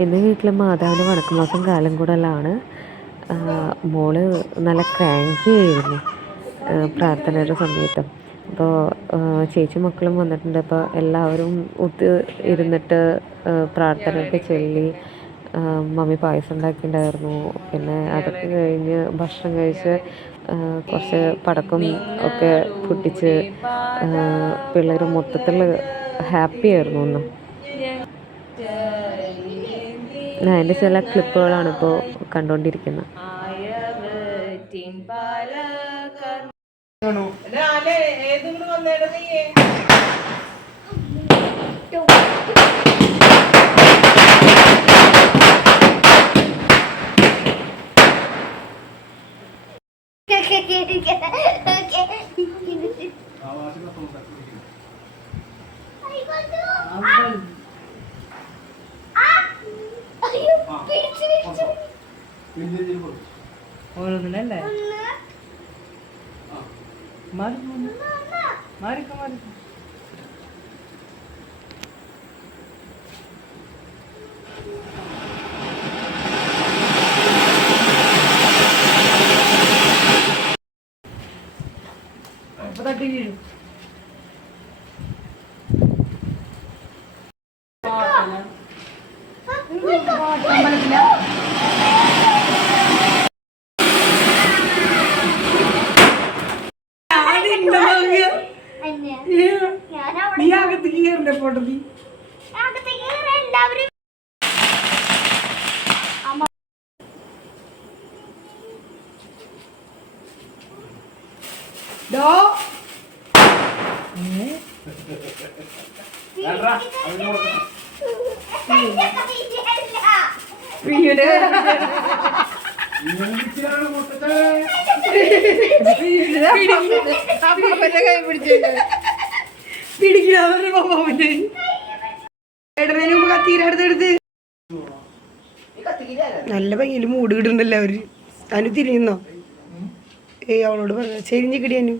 ഇന്ന് വീട്ടിൽ മാതാവിന്റെ വണക്കമാസം കാലം കൂടലാണ്. മോൾ നല്ല ക്രാങ്കി ആയിരുന്നു. പ്രാർത്ഥനയുടെ സമയത്ത്. അപ്പോൾ ചേച്ചി മക്കളും വന്നിട്ടുണ്ട്. അപ്പോൾ എല്ലാവരും ഒത്ത് ഇരുന്നിട്ട് പ്രാർത്ഥനയൊക്കെ ചൊല്ലി മമ്മി പായസം ഉണ്ടാക്കിയിട്ടുണ്ടായിരുന്നു. പിന്നെ അതൊക്കെ കഴിഞ്ഞ് ഭക്ഷണം കഴിച്ച് കുറച്ച് പടക്കം ഒക്കെ പൊട്ടിച്ച് പിള്ളേർ മൊത്തത്തിൽ ഹാപ്പി ആയിരുന്നു ഒന്ന്. അതിന്റെ ചില ക്ലിപ്പുകളാണ് ഇപ്പോൾ കണ്ടുകൊണ്ടിരിക്കുന്നത് ഏതുകൊണ്ട് പാലകർ ഓരോന്നിനല്ലേ മാറി മാറിക്കോ മാറിക്കോ. അപ്പൊ തട്ടി വീഴും. അകത്തേക്ക് കയറില്ലേ ഫോട്ടോ നീ എല്ലാവരും ഡോ വീട് അപ്പാപ്പന്റെ നല്ല ഭംഗിയിൽ മൂട് കിടുന്നുണ്ടല്ലോ അവർ. അനു തിരിയുന്നോ ഏയ് അവളോട് പറഞ്ഞ ചെരിഞ്ഞ് കിടി അനു.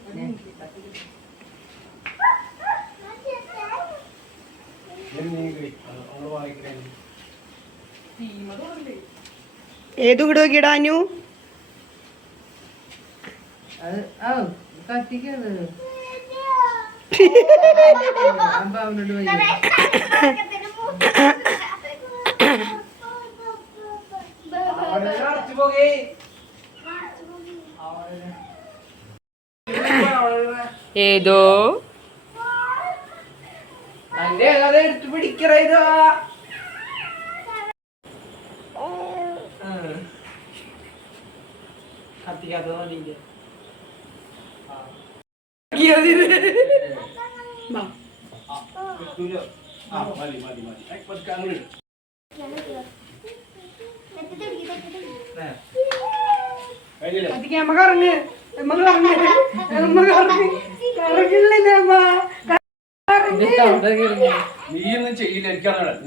ഏതു കിടോ കിടാ അനു. ഏതോ? എടുത്ത് പിടിക്കറോ കത്തിക്കാത്തതോ നീங்க ഇറങ്ങ് ഇറങ്ങില്ലേ അമ്മ നീയൊന്നും ചെയ്യില്ല എനിക്കറിയാം